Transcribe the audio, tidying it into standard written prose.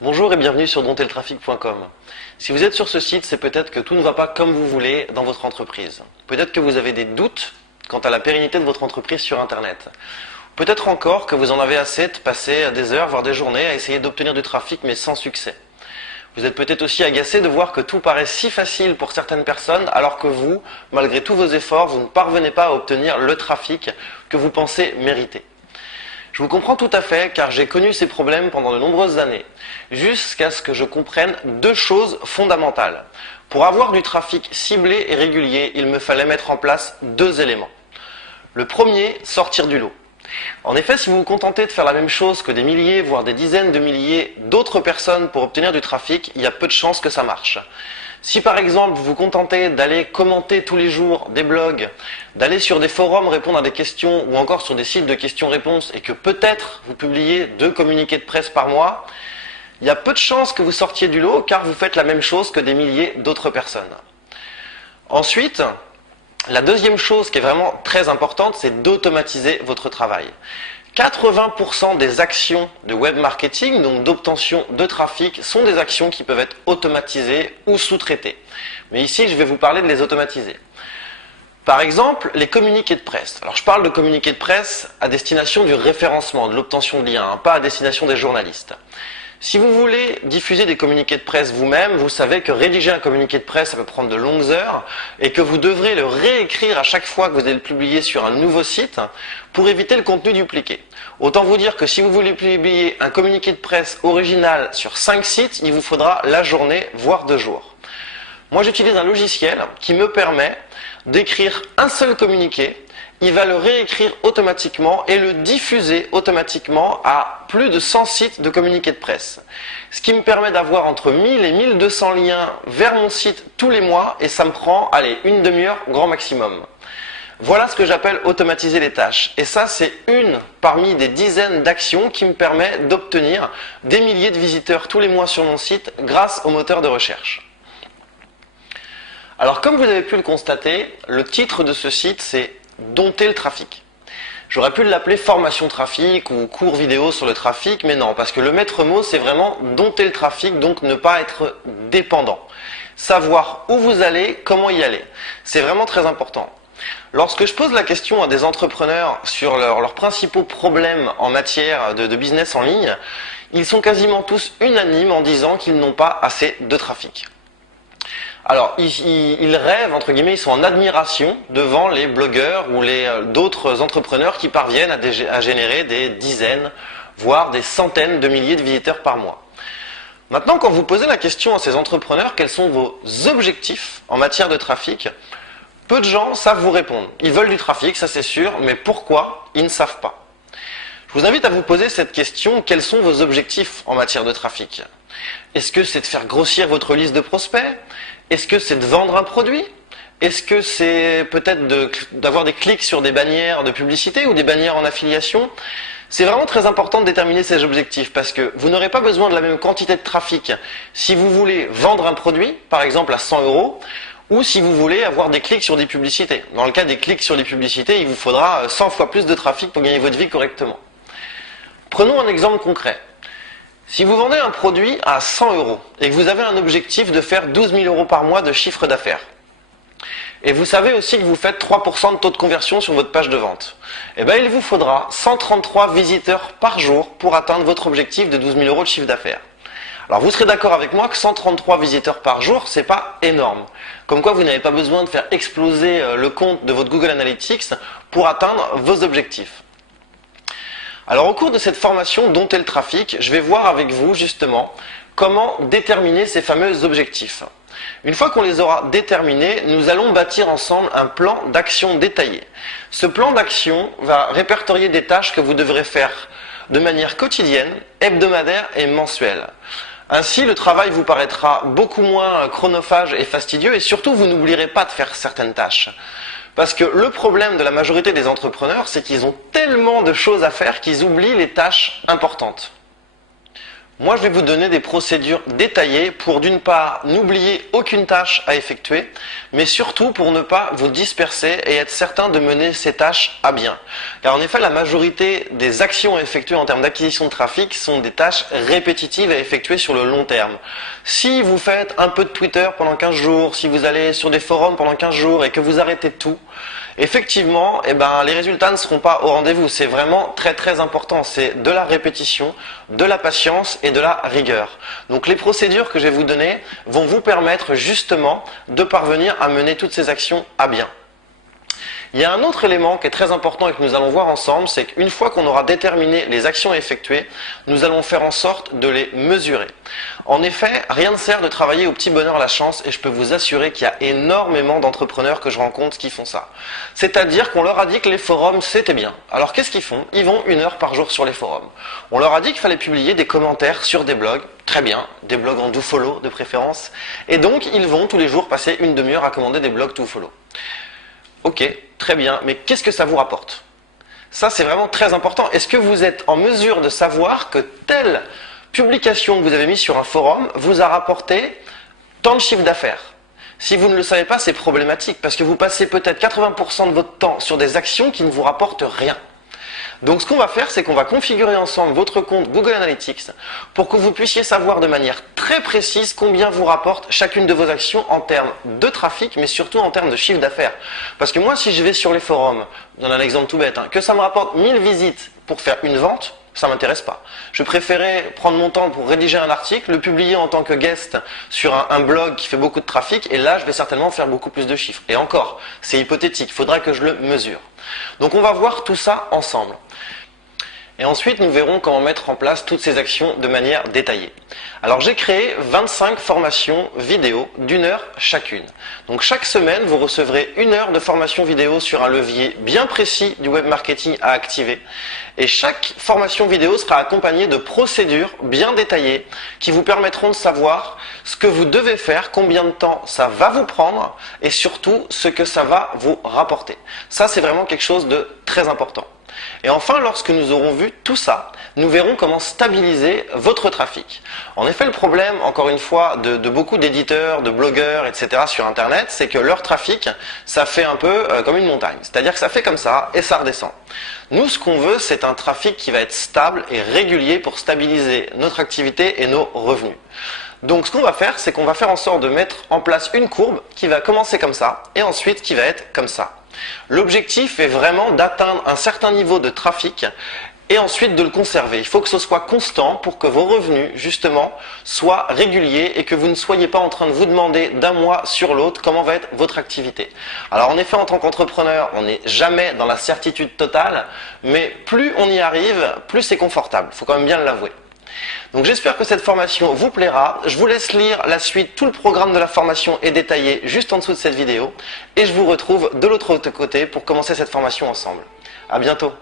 Bonjour et bienvenue sur dompterletrafic.com. Si vous êtes sur ce site, c'est peut-être que tout ne va pas comme vous voulez dans votre entreprise. Peut-être que vous avez des doutes quant à la pérennité de votre entreprise sur Internet. Peut-être encore que vous en avez assez de passer des heures, voire des journées à essayer d'obtenir du trafic mais sans succès. Vous êtes peut-être aussi agacé de voir que tout paraît si facile pour certaines personnes alors que vous, malgré tous vos efforts, vous ne parvenez pas à obtenir le trafic que vous pensez mériter. Je vous comprends tout à fait car j'ai connu ces problèmes pendant de nombreuses années, jusqu'à ce que je comprenne deux choses fondamentales. Pour avoir du trafic ciblé et régulier, il me fallait mettre en place deux éléments. Le premier, sortir du lot. En effet, si vous vous contentez de faire la même chose que des milliers, voire des dizaines de milliers d'autres personnes pour obtenir du trafic, il y a peu de chances que ça marche. Si par exemple vous vous contentez d'aller commenter tous les jours des blogs, d'aller sur des forums répondre à des questions ou encore sur des sites de questions-réponses et que peut-être vous publiez 2 communiqués de presse par mois, il y a peu de chances que vous sortiez du lot car vous faites la même chose que des milliers d'autres personnes. Ensuite, la deuxième chose qui est vraiment très importante, c'est d'automatiser votre travail. 80% des actions de web marketing, donc d'obtention de trafic, sont des actions qui peuvent être automatisées ou sous-traitées. Mais ici, je vais vous parler de les automatiser. Par exemple, les communiqués de presse. Alors, je parle de communiqués de presse à destination du référencement, de l'obtention de liens, pas à destination des journalistes. Si vous voulez diffuser des communiqués de presse vous-même, vous savez que rédiger un communiqué de presse, ça peut prendre de longues heures et que vous devrez le réécrire à chaque fois que vous allez le publier sur un nouveau site pour éviter le contenu dupliqué. Autant vous dire que si vous voulez publier un communiqué de presse original sur 5 sites, il vous faudra la journée, voire 2 jours. Moi, j'utilise un logiciel qui me permet d'écrire un seul communiqué. Il va le réécrire automatiquement et le diffuser automatiquement à plus de 100 sites de communiqués de presse. Ce qui me permet d'avoir entre 1000 et 1200 liens vers mon site tous les mois et ça me prend, allez, une demi-heure grand maximum. Voilà ce que j'appelle automatiser les tâches. Et ça, c'est une parmi des dizaines d'actions qui me permet d'obtenir des milliers de visiteurs tous les mois sur mon site grâce au moteur de recherche. Alors, comme vous avez pu le constater, le titre de ce site, c'est Dompter le trafic. J'aurais pu l'appeler formation trafic ou cours vidéo sur le trafic, mais non, parce que le maître mot, c'est vraiment dompter le trafic, donc ne pas être dépendant. Savoir où vous allez, comment y aller. C'est vraiment très important. Lorsque je pose la question à des entrepreneurs sur leurs principaux problèmes en matière de business en ligne, ils sont quasiment tous unanimes en disant qu'ils n'ont pas assez de trafic. Alors, ils rêvent, entre guillemets, ils sont en admiration devant les blogueurs ou d'autres entrepreneurs qui parviennent à générer des dizaines, voire des centaines de milliers de visiteurs par mois. Maintenant, quand vous posez la question à ces entrepreneurs, quels sont vos objectifs en matière de trafic, peu de gens savent vous répondre. Ils veulent du trafic, ça c'est sûr, mais pourquoi? Ils ne savent pas. Je vous invite à vous poser cette question, quels sont vos objectifs en matière de trafic? Est-ce que c'est de faire grossir votre liste de prospects? Est-ce que c'est de vendre un produit? Est-ce que c'est peut-être d'avoir des clics sur des bannières de publicité ou des bannières en affiliation? C'est vraiment très important de déterminer ces objectifs parce que vous n'aurez pas besoin de la même quantité de trafic si vous voulez vendre un produit, par exemple à 100 €, ou si vous voulez avoir des clics sur des publicités. Dans le cas des clics sur des publicités, il vous faudra 100 fois plus de trafic pour gagner votre vie correctement. Prenons un exemple concret. Si vous vendez un produit à 100 € et que vous avez un objectif de faire 12 000 € par mois de chiffre d'affaires, et vous savez aussi que vous faites 3% de taux de conversion sur votre page de vente, eh bien il vous faudra 133 visiteurs par jour pour atteindre votre objectif de 12 000 € de chiffre d'affaires. Alors vous serez d'accord avec moi que 133 visiteurs par jour, c'est pas énorme. Comme quoi vous n'avez pas besoin de faire exploser le compte de votre Google Analytics pour atteindre vos objectifs. Alors au cours de cette formation Dompter le trafic, je vais voir avec vous justement comment déterminer ces fameux objectifs. Une fois qu'on les aura déterminés, nous allons bâtir ensemble un plan d'action détaillé. Ce plan d'action va répertorier des tâches que vous devrez faire de manière quotidienne, hebdomadaire et mensuelle. Ainsi, le travail vous paraîtra beaucoup moins chronophage et fastidieux et surtout vous n'oublierez pas de faire certaines tâches. Parce que le problème de la majorité des entrepreneurs, c'est qu'ils ont tellement de choses à faire qu'ils oublient les tâches importantes. Moi, je vais vous donner des procédures détaillées pour, d'une part, n'oublier aucune tâche à effectuer, mais surtout pour ne pas vous disperser et être certain de mener ces tâches à bien. Car en effet, la majorité des actions à effectuer en termes d'acquisition de trafic sont des tâches répétitives à effectuer sur le long terme. Si vous faites un peu de Twitter pendant 15 jours, si vous allez sur des forums pendant 15 jours et que vous arrêtez tout, effectivement, les résultats ne seront pas au rendez-vous. C'est vraiment très très important. C'est de la répétition, de la patience et de la rigueur. Donc les procédures que je vais vous donner vont vous permettre justement de parvenir à mener toutes ces actions à bien. Il y a un autre élément qui est très important et que nous allons voir ensemble, c'est qu'une fois qu'on aura déterminé les actions à effectuer, nous allons faire en sorte de les mesurer. En effet, rien ne sert de travailler au petit bonheur la chance et je peux vous assurer qu'il y a énormément d'entrepreneurs que je rencontre qui font ça. C'est-à-dire qu'on leur a dit que les forums c'était bien. Alors qu'est-ce qu'ils font? Ils vont 1 heure par jour sur les forums. On leur a dit qu'il fallait publier des commentaires sur des blogs. Très bien, des blogs en do-follow de préférence. Et donc ils vont tous les jours passer 1 demi-heure à commander des blogs do-follow. Ok, très bien, mais qu'est-ce que ça vous rapporte? Ça, c'est vraiment très important. Est-ce que vous êtes en mesure de savoir que telle publication que vous avez mise sur un forum vous a rapporté tant de chiffre d'affaires? Si vous ne le savez pas, c'est problématique parce que vous passez peut-être 80% de votre temps sur des actions qui ne vous rapportent rien. Donc ce qu'on va faire, c'est qu'on va configurer ensemble votre compte Google Analytics pour que vous puissiez savoir de manière très précise combien vous rapporte chacune de vos actions en termes de trafic, mais surtout en termes de chiffre d'affaires. Parce que moi, si je vais sur les forums, je donne un exemple tout bête, que ça me rapporte 1000 visites pour faire une vente, ça m'intéresse pas. Je préférais prendre mon temps pour rédiger un article, le publier en tant que guest sur un blog qui fait beaucoup de trafic, et là, je vais certainement faire beaucoup plus de chiffres. Et encore, c'est hypothétique, il faudra que je le mesure. Donc on va voir tout ça ensemble. Et ensuite, nous verrons comment mettre en place toutes ces actions de manière détaillée. Alors, j'ai créé 25 formations vidéo d'1 heure chacune. Donc, chaque semaine, vous recevrez 1 heure de formation vidéo sur un levier bien précis du web marketing à activer. Et chaque formation vidéo sera accompagnée de procédures bien détaillées qui vous permettront de savoir ce que vous devez faire, combien de temps ça va vous prendre et surtout ce que ça va vous rapporter. Ça, c'est vraiment quelque chose de très important. Et enfin, lorsque nous aurons vu tout ça, nous verrons comment stabiliser votre trafic. En effet, le problème, encore une fois, de beaucoup d'éditeurs, de blogueurs, etc. sur Internet, c'est que leur trafic, ça fait un peu comme une montagne. C'est-à-dire que ça fait comme ça et ça redescend. Nous, ce qu'on veut, c'est un trafic qui va être stable et régulier pour stabiliser notre activité et nos revenus. Donc, ce qu'on va faire, c'est qu'on va faire en sorte de mettre en place une courbe qui va commencer comme ça et ensuite qui va être comme ça. L'objectif est vraiment d'atteindre un certain niveau de trafic et ensuite de le conserver. Il faut que ce soit constant pour que vos revenus, justement, soient réguliers et que vous ne soyez pas en train de vous demander d'un mois sur l'autre comment va être votre activité. Alors en effet, en tant qu'entrepreneur, on n'est jamais dans la certitude totale, mais plus on y arrive, plus c'est confortable. Il faut quand même bien l'avouer. Donc j'espère que cette formation vous plaira. Je vous laisse lire la suite. Tout le programme de la formation est détaillé juste en dessous de cette vidéo. Et je vous retrouve de l'autre côté pour commencer cette formation ensemble. À bientôt.